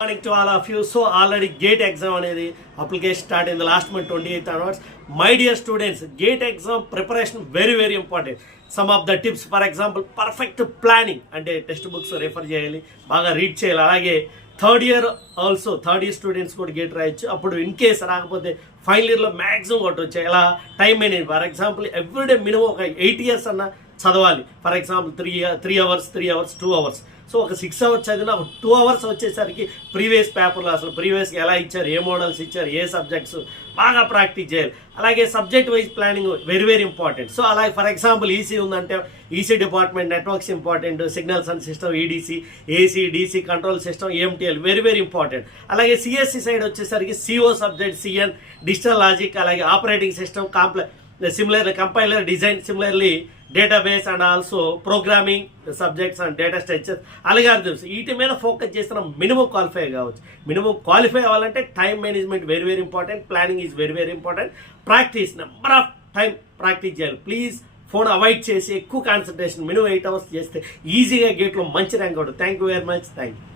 Morning to all of you. So already GATE exam అనేది application start in the last month 28th onwards. My dear students, GATE exam preparation very important. Some of the tips, for example, perfect planning అంటే text books refer చేయాలి, బాగా read చేయాలి. అలాగే third year students కూడా gate రాయొచ్చు. అప్పుడు in case రాకపోతే final ఇయర్లో మ్యాక్సిమం కొట్టవచ్చు. ఎలా time manage, for example everyday minimum ఒక 8 years అన్న చదవాలి. For example 3 hours 2 hours. So ఒక 6 hours చదివిన 2 hours వచ్చేసరికి ప్రీవియస్ పేపర్లో అసలు ప్రీవియస్గా ఎలా ఇచ్చారు, ఏ మోడల్స్ ఇచ్చారు, ఏ సబ్జెక్ట్స్ బాగా ప్రాక్టీస్ చేయాలి. అలాగే subject wise planning very important. So అలాగే ఫర్ ఎగ్జాంపుల్ ఈసీ ఉందంటే EC department networks important, signals and system EDC, AC DC control system AMTL very important. అలాగే సిఎస్సి సైడ్ వచ్చేసరికి CO subject CN, digital logic, అలాగే operating system similarly compiler design, similarly database and also programming subjects and data structures, algorithms వీటి మీద focus చేసిన minimum qualify కావచ్చు. Minimum qualify అవ్వాలంటే time management very important, planning is very important, practice number of time practice చేయాలి. Please phone avoid చేసి ఎక్కువ concentration minimum 8 hours చేస్తే ఈజీగా గేట్లో మంచి ర్యాంక్ అవుతుంది. Thank you very much. Thank you.